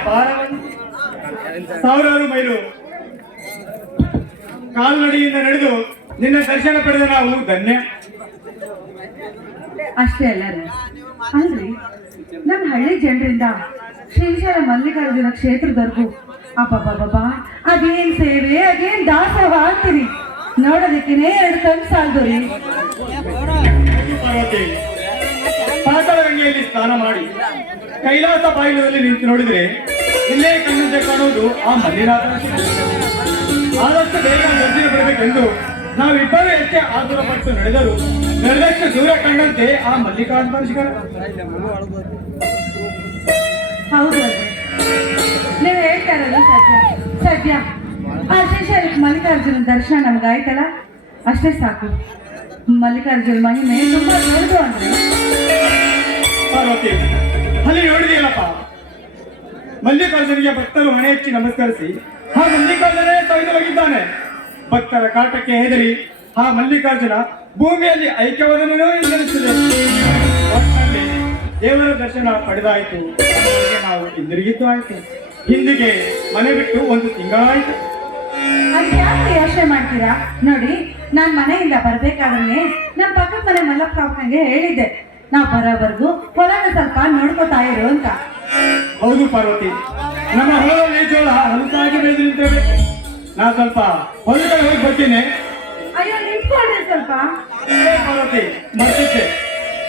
ಅಪಾರವಾಗಿದೆ. ಸಾವಿರಾರು ಮೈಲು ಕಾಲ್ನಡಿಗೆಯಿಂದ ನಡೆದು ನಿನ್ನ ದರ್ಶನ ಪಡೆದ ನಾವು ಧನ್ಯ. ಅಷ್ಟೇ ಅಲ್ಲ ರೀ, ಅಲ್ರಿ ನಮ್ಮ ಹಳ್ಳಿ ಜನರಿಂದ ಶ್ರೀಶೈಲ ಮಲ್ಲಿಕಾರ್ಜುನ ಕ್ಷೇತ್ರದವರೆಗೂ ಅಬ್ಬಬ್ಬಬ್ಬಾ ಅದೇನ್ ಸೇವೆ ಅದೇನ್ ದಾಸವ ಅಂತೀರಿ. ನೋಡೋದಕ್ಕೇನೆ 2 ಕಣ್ಣು ಸಾಲದು ರೀ. ಪಾರ್ವತಿ, ಪಾತಾಳಗಂಗೆಯಲ್ಲಿ ಸ್ನಾನ ಮಾಡಿ ಕೈಲಾಸ ಬಾಗಿಲದಲ್ಲಿ ನಿಂತು ನೋಡಿದ್ರೆ ಇಲ್ಲೇ ಕಣ್ಣಿಂದ ಕಾಣುವುದು ಆ ಮಲ್ಲಿನಾಥನ ಶಿಲೆ. ಆದಷ್ಟು ಬೇಗ ದರ್ಶನ ಪಡಬೇಕೆಂದು ನಾವಿಬ್ಬರು ಎಷ್ಟೇ ಆತುರ ಪಟ್ಟು ನಡೆದಷ್ಟು ದೂರ ಕಂಡಂತೆ ಆ ಮಲ್ಲಿಕಾರ್ಜುನ ಶಿಖರ. ಹೌದು, ನೀವು ಹೇಳ್ತಾ ಇರೋದು ಸದ್ಯ ಆ ಶ್ರೀಶೈಲ ಮಲ್ಲಿಕಾರ್ಜುನ ದರ್ಶನ ನಮ್ಗಾಯ್ತಲ್ಲ, ಅಷ್ಟೇ ಸಾಕು. ಮಲ್ಲಿಕಾರ್ಜುನ ಮಹಿಮೆ ತುಂಬಾ ದೊಡ್ಡದು ಅಂದ್ರೆ. ಪಾರ್ವತಿ, ಅಲ್ಲಿ ನೋಡಿದೆಯಲ್ಲಪ್ಪ, ಮಲ್ಲಿಕಾರ್ಜುನಿಗೆ ಭಕ್ತರು ಮನೆ ಹೆಚ್ಚಿ ನಮಸ್ಕರಿಸಿ ಆ ಮಲ್ಲಿಕಾರ್ಜುನೇ ಸವಿದು ಹೋಗಿದ್ದಾನೆ. ಭಕ್ತರ ಕಾಟಕ್ಕೆ ಹೆದರಿ ಆ ಮಲ್ಲಿಕಾರ್ಜುನ ಭೂಮಿಯಲ್ಲಿ ಐಕ್ಯವಾದನೂ ಎಂದೆನಿಸಿದೆ. ಒಟ್ಟಿನಲ್ಲಿ ದೇವರ ದರ್ಶನ ಪಡೆದಾಯಿತು. ನಾವು ಹಿಂದಿರುಗಿದ್ದು ಆಯ್ತು. ಹಿಂದಿಗೆ ಮನೆ ಬಿಟ್ಟು 1 ತಿಂಗಳಾಯ್ತು. ಅದು ಯಾಕೆ ಯೋಚನೆ ಮಾಡ್ತೀರಾ? ನೋಡಿ, ನಾನ್ ಮನೆಯಿಂದ ಬರ್ಬೇಕಾದ್ರೆ ನಮ್ಮ ಪಕ್ಕದ ಮನೆ ಮಲ್ಲಪ್ಪಗೆ ಹೇಳಿದ್ದೆ, ನಾವು ಬರೋವರೆಗೂ ಹೊಲನ ಸ್ವಲ್ಪ ನೋಡ್ಕೋತಾ ಇರು ಅಂತ. ಹೌದು ಪಾರ್ವತಿ, ನಮ್ಮ ಹೊಲದಲ್ಲಿ ಜೋಳ ಹಲಸಾಗಿ ಬೆಳೆದು ನಿಂತೇವೆ. ನಾ ಸ್ವಲ್ಪ ಹೊಲದಲ್ಲಿ ಹೋಗಿ ಬರ್ತೀನಿ. ಅಯ್ಯೋ, ನಿಂತ್ಕೊಳ್ರಿ ಸ್ವಲ್ಪ. ಪಾರ್ವತಿ, ಮರ್ತಿದ್ದೆ.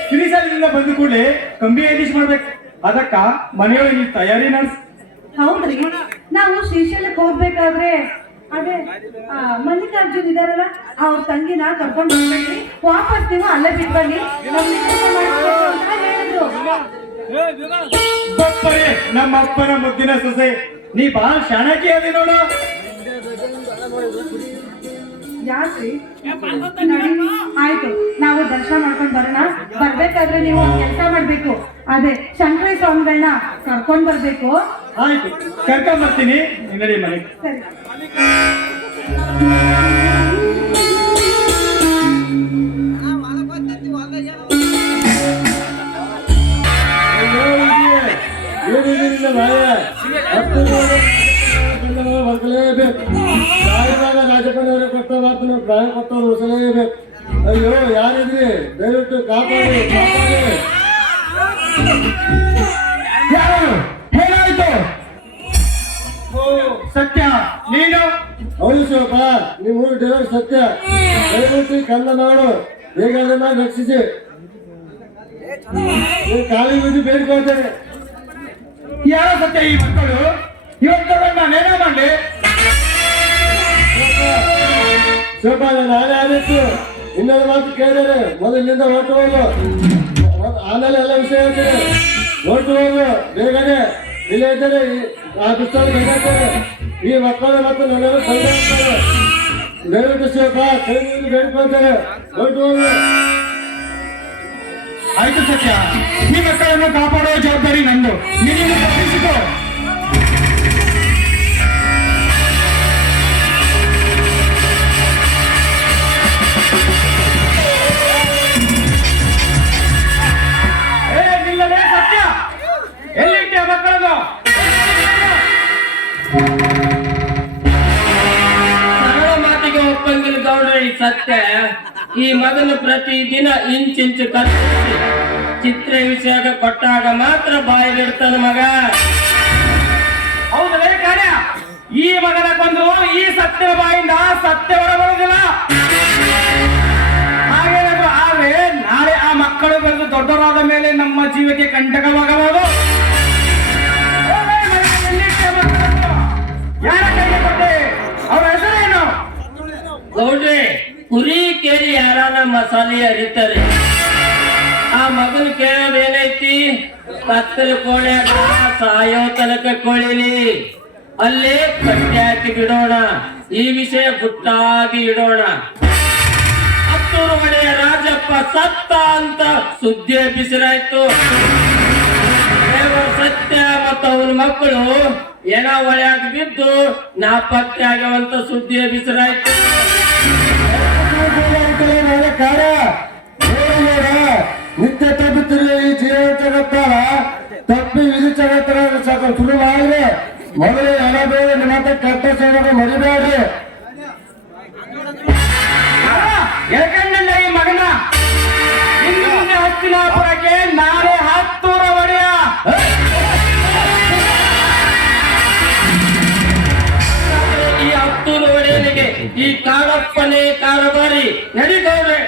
ಶ್ರೀಶೈಲದಿಂದ ಬಂದ ಕೂಡಲೇ ಕಂಬಿ ಐಡಿಶ್ ಮಾಡ್ಬೇಕು. ಅದಕ್ಕ ಮನೆಯೊಳಗೆ ತಯಾರಿ ನಡೆಸ್. ಹೌದ್ರಿ, ನಾವು ಶ್ರೀಶೈಲಕ್ಕೆ ಹೋಗ್ಬೇಕಾದ್ರೆ ಅದೇ ಮಲ್ಲಿಕಾರ್ಜುನ್ ಇದಾರಲ್ಲ, ಅವ್ರ ತಂಗಿನ ಕರ್ಕೊಂಡು ಹೋಗ್ಬೇಕ್ರಿ. ವಾಪಸ್ ನೀವು ಅಲ್ಲೇ ಬಿಟ್ಟು ಬನ್ನಿ, ಹೇಳಿದ್ರು. ಬಪ್ಪರೆ, ನಮ್ಮ ಅಪ್ಪನ ಮುದ್ದಿನ ಸೊಸೆ, ನೀ ಬಾ ಶಾಣಕಿ ಅದಿ ನೋಡು. ಯಾಕ್ರಿ? ಆಯ್ತು, ನಾವು ದರ್ಶನ ಮಾಡ್ಕೊಂಡು ಬರೋಣ. ಬರ್ಬೇಕಾದ್ರೆ ನೀವು ಕೆಲಸ ಮಾಡ್ಬೇಕು, ಅದೇ ಶಂಕರಿ ಸ್ವಾಮಿಗಳನ್ನ ಕರ್ಕೊಂಡ್ ಬರ್ಬೇಕು. ಆಯ್ತು, ಕರ್ಕೊಂಡ್ ಬರ್ತೀನಿ. ನಡಿ ಮನೆಗೆ. ಸರಿ. ರಾಜಕಾರಣ ಕೊಟ್ಟ ಮಾತನ್ನು ಪ್ರಾಯ ಕೊಟ್ಟು ಉಳಿಸಲೇಬೇಕು. ಅಯ್ಯೋ, ಯಾರಿದ್ರಿ? ದಯವಿಟ್ಟು ಕಾಪಾಡಿ. ಹೇಗಾಯ್ತು? ಸತ್ಯ ನೀನು? ಹೌದು ಶಿವಪ್ಪ, ನೀವು ಡೆಲಿವರಿ ಸತ್ಯ. ದಯವಿಟ್ಟು ಕಂದ ಮಾಡು, ಬೇಗಾದ್ರೆ ಮಾಡಿ ರಕ್ಷಿಸಿ. ಕಾಲಿ ಬೀದಿ ಬೇಡ್ಕೊಳ್ತೇನೆ. ಯಾರ ಸತ್ಯ ಈ ಮಕ್ಕಳು? ಇವತ್ತು ನಾನೇನೋ ಮಾಡಿ ಶಿವಪ್ಪ, ನಾನೇ ಆದಿತ್ತು. ಇನ್ನೊಂದು ಮಾತು ಕೇಳಿದರೆ ಮೊದಲಿನಿಂದ ಹೊರಟು ಹೋಗು. ಆಮೇಲೆ ಎಲ್ಲ ವಿಷಯ ಹೇಳ್ತೇನೆ. ಹೊರಟು ಹೋಗು ಬೇಗನೆ. ಇಲ್ಲ ಇದ್ದರೆ ಆ ದುಷ್ಟರು ಬೇಕಾಗ್ತದೆ. ಈ ಮಕ್ಕಳು ಮತ್ತು ನನ್ನನ್ನು ತಂದೆ. ದಯವಿಟ್ಟು ಶಿವಪ್ಪ, ಕೈ ಮುಗಿದು ಬೇಡ್ಕೊಳ್ತೇನೆ. ಹೊರಟು ಹೋಗು. ಆಯ್ತು ಸತ್ಯ, ಈ ಮಕ್ಕಳನ್ನು ಕಾಪಾಡುವ ಜವಾಬ್ದಾರಿ ನಂದು. ನೀನು ತಪ್ಪಿಸಿಕೋ. ಸತ್ಯ, ಎಲ್ಲಿಟ್ಟೆ ಮಕ್ಕಳದು? ಸರಳ ಮಾತಿಗೆ ಒಪ್ಪಂಗಿಲ್ಲ ಗೌಡ್ರೆ. ಈ ಸತ್ಯ ಈ ಮಗನು ಪ್ರತಿದಿನ ಇಂಚಿಂಚು ಕಲಿಸಿ ಚಿತ್ರ ವಿಷಯ ಕೊಟ್ಟಾಗ ಮಾತ್ರ ಬಾಯಿಲಿಡ್ತಾನ ಮಗ. ಹೌದಲೇ ಕಾರ್ಯ? ಈ ಮಗನ ಕೊಂದು ಈ ಸತ್ಯದ ಬಾಯಿಂದ ಸತ್ಯ ಹೊರಬರುವುದಿಲ್ಲ. ಹಾಗೇನಾದ್ರು ಆದ್ರೆ ನಾಳೆ ಆ ಮಕ್ಕಳು ಬೆಳೆದು ದೊಡ್ಡವರಾದ ಮೇಲೆ ನಮ್ಮ ಜೀವಕ್ಕೆ ಕಂಟಕವಾಗಬಹುದು. ಯಾರ ಕೈಗೆ ಕೊಟ್ಟೆ? ಅವರ ಹೆಸರೇನು? ಗೌಡ್ರೆ, ಕುರಿ ಕೇಳಿ ಯಾರಾನ ಮಸಾಲೆ ಅರಿತಾರೆ. ಆ ಮಗನ ಕೇಳೋದೇನೈತಿ? ಕತ್ತಲು ಕೋಣ್ಯಾಗ ಸಾಯೋ ತನಕ ಕೊಳಿಲಿ, ಅಲ್ಲೇ ಕಟ್ಟಿ ಹಾಕಿ ಬಿಡೋಣ. ಈ ವಿಷಯ ಗುಟ್ಟಾಗಿ ಇಡೋಣ. ಹತ್ತೂರು ಮನೆಯ ರಾಜಪ್ಪ ಸತ್ತ ಅಂತ ಸುದ್ದಿ ಬಿಸಿರಾಯ್ತು. ಸತ್ಯ ಮತ್ತು ಅವನ ಮಕ್ಕಳು ಎಣ ಒಳಯಾಗಿ ಬಿದ್ದು ನಾಪತ್ತೆ ಆಗವಂತ ಸುದ್ದಿ ಬಿಸಿರಾಯ್ತು. ನಿತ್ಯ ತಪ್ಪುತ್ತಿರುವ ಈ ಜೀವ ಜಗತ್ತಾರ ತಪ್ಪಿ ವಿಧಿ ಜಗತ್ತರ ಶುರು ಮಾಡಿದ್ರೆ ಮೊದಲು ಏನಾದ್ರು ನಿಮ್ಮ ಕೆಟ್ಟ ಸೇವೆ ಮರಿಬೇಡ್ರಿ. ಎಳ್ಕಂಡಿಲ್ಲ ಈ ಮಗನ. ಇನ್ನು ಮುಂದೆ ಹಸ್ತಿನಾಪುರಕ್ಕೆ ನಾಳೆ 10 ಒಡೆಯ. ಈ 10 ಒಡೆಯನಿಗೆ ಈ ಕಾಡಪ್ಪನೇ ಕಾರಬಾರಿ. ನಡಿ ಗೌಡ್ರೆ.